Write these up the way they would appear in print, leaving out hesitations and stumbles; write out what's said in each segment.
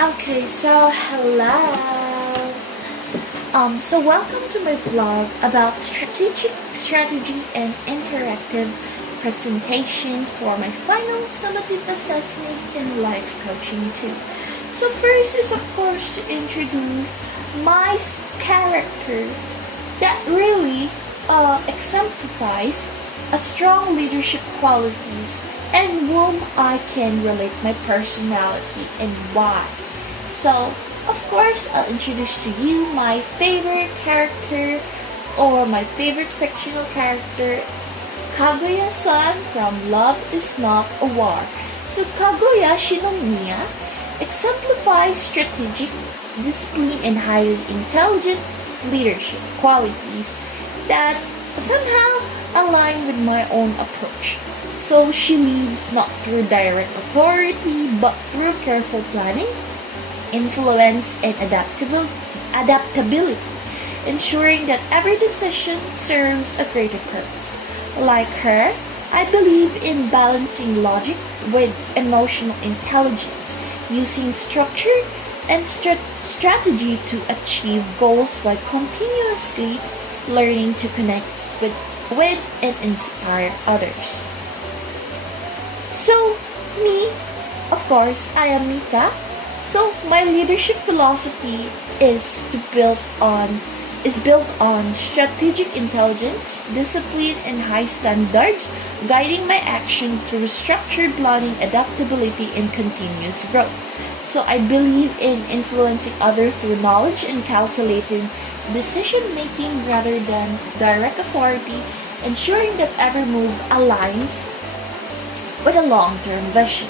Okay, so hello. So welcome to my vlog about strategy and interactive presentation for my final summative assessment and life coaching too. So first is of course to introduce my character that really exemplifies a strong leadership qualities and whom I can relate my personality and why. So, of course, I'll introduce to you my favorite character or my favorite fictional character, Kaguya-san from Love is Not a War. So, Kaguya Shinomiya exemplifies strategic, discipline, and highly intelligent leadership qualities that somehow align with my own approach. So she leads not through direct authority but through careful planning, influence, and adaptability, ensuring that every decision serves a greater purpose. Like her, I believe in balancing logic with emotional intelligence, using structure and strategy to achieve goals while continuously learning to connect with and inspire others. So, me, of course, I am Mika. So, my leadership philosophy is built on strategic intelligence, discipline, and high standards, guiding my action through structured planning, adaptability, and continuous growth. So, I believe in influencing others through knowledge and calculated decision making rather than direct authority, ensuring that every move aligns with a long-term vision.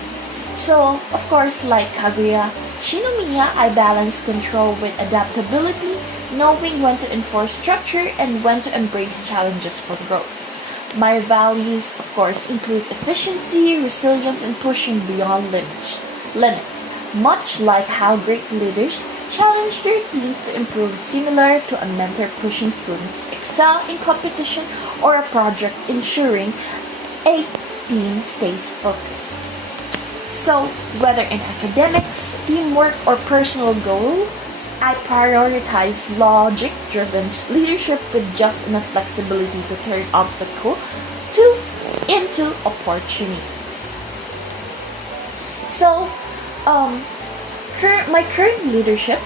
So, of course, like Kaguya Shinomiya, I balance control with adaptability, knowing when to enforce structure and when to embrace challenges for growth. My values, of course, include efficiency, resilience, and pushing beyond limits, much like how great leaders challenge their teams to improve, similar to a mentor pushing students excel in competition or a project ensuring a team stays focused. So, whether in academics, teamwork, or personal goals, I prioritize logic-driven leadership with just enough flexibility to turn obstacles into opportunities. So, my current leadership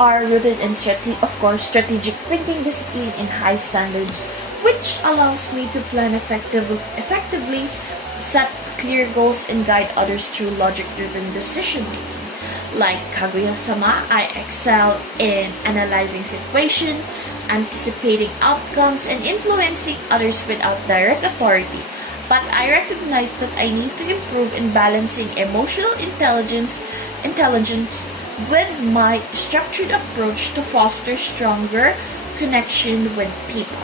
are rooted in strategic thinking, discipline, and high standards, which allows me to plan effectively, set clear goals, and guide others through logic-driven decision making. Like Kaguya-sama, I excel in analyzing situation, anticipating outcomes, and influencing others without direct authority. But I recognize that I need to improve in balancing emotional intelligence with my structured approach to foster stronger connection with people.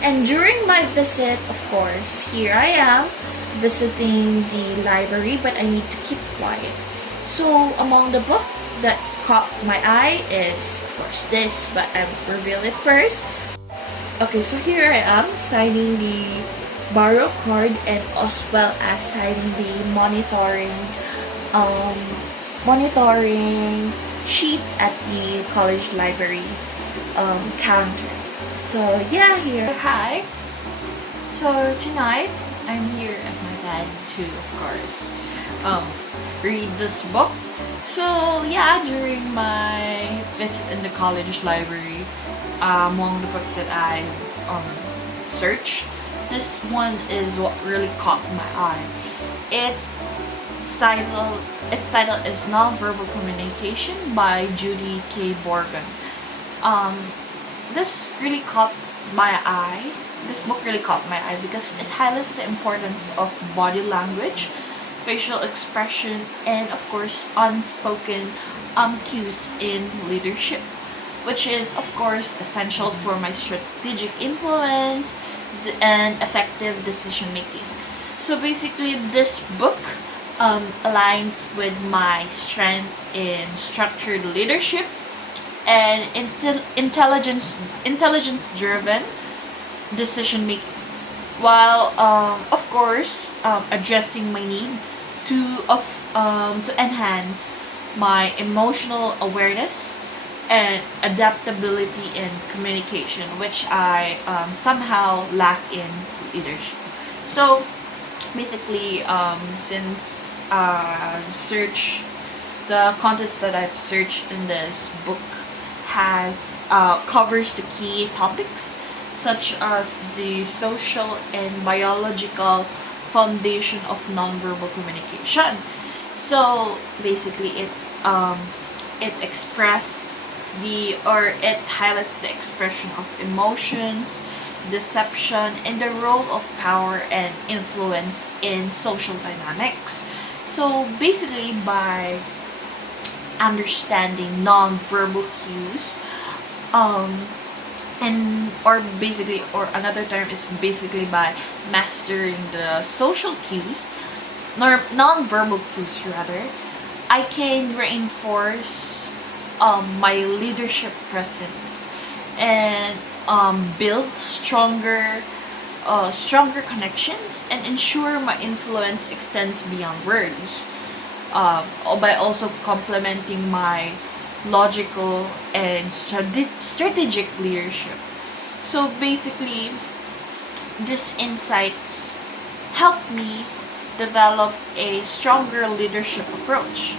And during my visit, of course, here I am visiting the library, but I need to keep quiet. So among the book that caught my eye is, of course, this, but I'll reveal it first. Okay, so here I am signing the borrow card and as well as signing the monitoring sheet at the college library counter. So yeah, here. Hi. So tonight I'm here at my dad to, of course, read this book. So yeah, during my visit in the college library, among the book that I searched, this one is what really caught my eye. Its title is Nonverbal Communication by Judy K. Borgen. Um, this really caught my eye. This book really caught my eye because it highlights the importance of body language, facial expression, and of course unspoken cues in leadership, which is of course essential for my strategic influence and effective decision making. So basically, this book aligns with my strength in structured leadership and intelligence driven decision making, while addressing my need to enhance my emotional awareness, and adaptability in communication, which I somehow lack in leadership. So basically, since search the contents that I've searched in this book has covers the key topics such as the social and biological foundation of nonverbal communication. So basically, it express it highlights the expression of emotions, deception, and the role of power and influence in social dynamics. So basically, by understanding non-verbal cues, um, or another term is basically by mastering the social cues, non-verbal cues rather, I can reinforce my leadership presence and build stronger connections and ensure my influence extends beyond words. By also complementing my logical and strategic leadership. So basically, these insights help me develop a stronger leadership approach,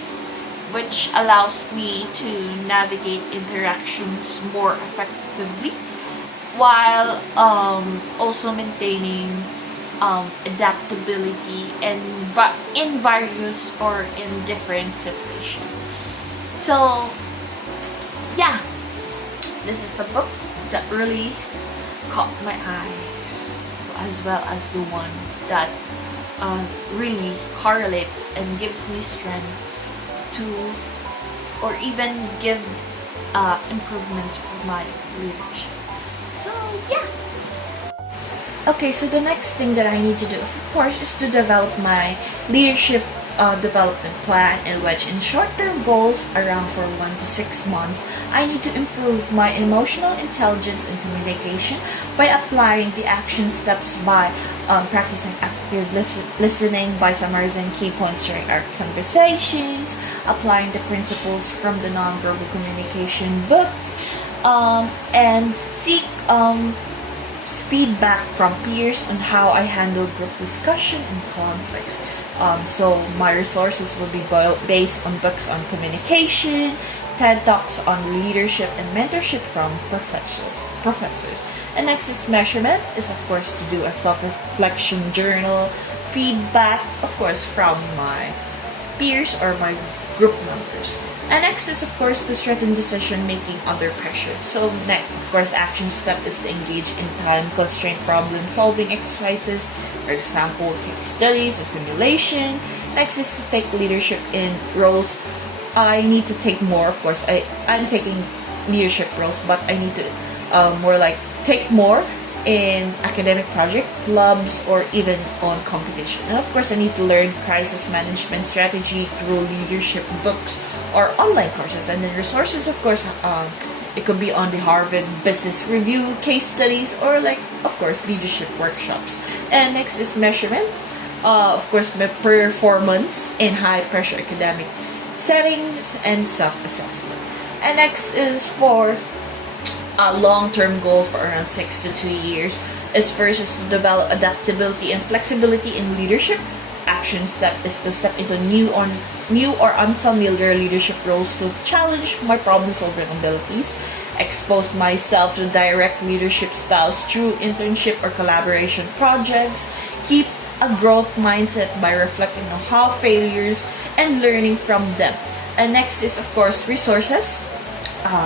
which allows me to navigate interactions more effectively while also maintaining adaptability in various or in different situations. So, yeah, this is the book that really caught my eyes, as well as the one that really correlates and gives me strength to, or even give improvements for my leadership. So, yeah. Okay, so the next thing that I need to do, of course, is to develop my leadership development plan, in which in short-term goals around for 1 to 6 months, I need to improve my emotional intelligence and communication by applying the action steps by practicing active listening, by summarizing key points during our conversations, applying the principles from the nonverbal communication book, and seek feedback from peers on how I handle group discussion and conflicts. So my resources will be based on books on communication, TED Talks on leadership and mentorship from professors. And next is measurement, is of course to do a self-reflection journal, feedback, of course, from my peers or my group members. And next is of course to strengthen decision making under pressure. So next, of course, action step is to engage in time constraint problem solving exercises. For example, case studies or simulation. Next is to take leadership in roles. I need to take more, of course. I'm taking leadership roles, but I need to more like take more in academic project, clubs, or even on competition. And of course, I need to learn crisis management strategy through leadership books or online courses. And then resources, of course, it could be on the Harvard Business Review case studies, or like, of course, leadership workshops. And next is measurement. Of course, my performance in high pressure academic settings and self-assessment. And next is for long-term goals for around 6 to 2 years. Is first is to develop adaptability and flexibility in leadership. Action step is to step into new or unfamiliar leadership roles to challenge my problem-solving abilities, expose myself to direct leadership styles through internship or collaboration projects, keep a growth mindset by reflecting on how failures and learning from them. And next is, of course, resources.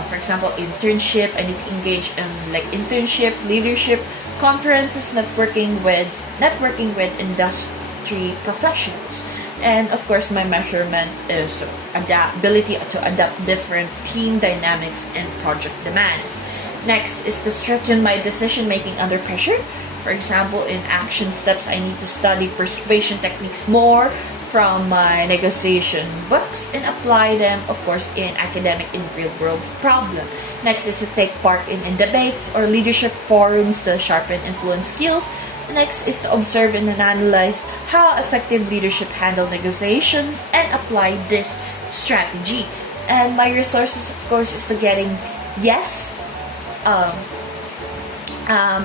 For example, internship. I need to engage in like internship, leadership, conferences, networking with industry professionals. And of course, my measurement is ability to adapt different team dynamics and project demands. Next is to strengthen my decision making under pressure. For example, in action steps, I need to study persuasion techniques more from my negotiation books and apply them, of course, in academic and real-world problem. Next is to take part in debates or leadership forums to sharpen influence skills. Next is to observe and analyze how effective leadership handle negotiations and apply this strategy. And my resources, of course, is to getting Yes, um,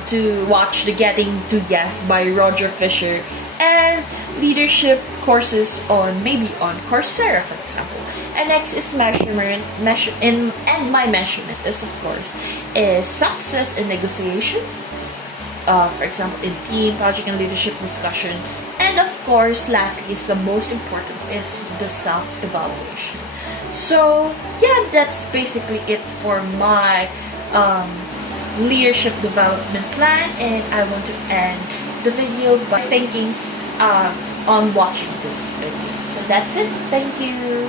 to watch the Getting to Yes by Roger Fisher, and leadership courses on maybe on Coursera, for example. And next is and my measurement is, of course, is success in negotiation, for example, in team, project, and leadership discussion. And of course, lastly, is the most important, is the self-evaluation. So yeah, that's basically it for my leadership development plan, and I want to end the video by thanking on watching this video. So that's it. Thank you.